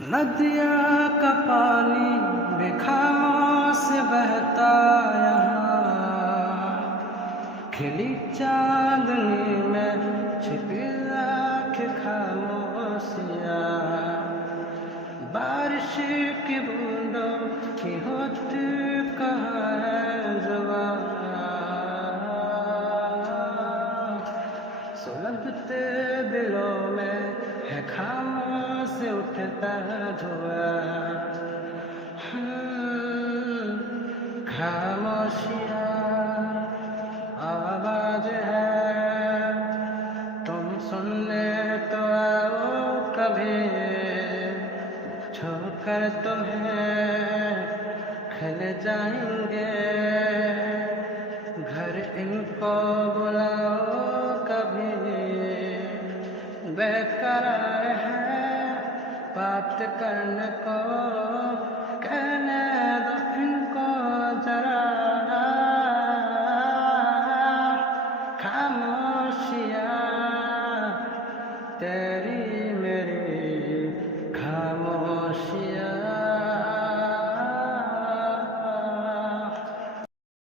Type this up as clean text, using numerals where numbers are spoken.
नदिया का पानी बेखामोश बहता यहाँ, खिली चांदनी में छिपी लाख खामोशियाँ। बारिश की बूंदों की होती कहाँ है जुबां, सुलगते दिलों में है खामोश उठता धुआं। खामोशियाँ आवाज है, तुम सुनने तो आओ कभी, छोड़कर तुम्हें खिल जाएंगे घर, इनको बुलाओ कभी। बेकरार है बात करने को, कहने दो इनको जरा। खामोशियाँ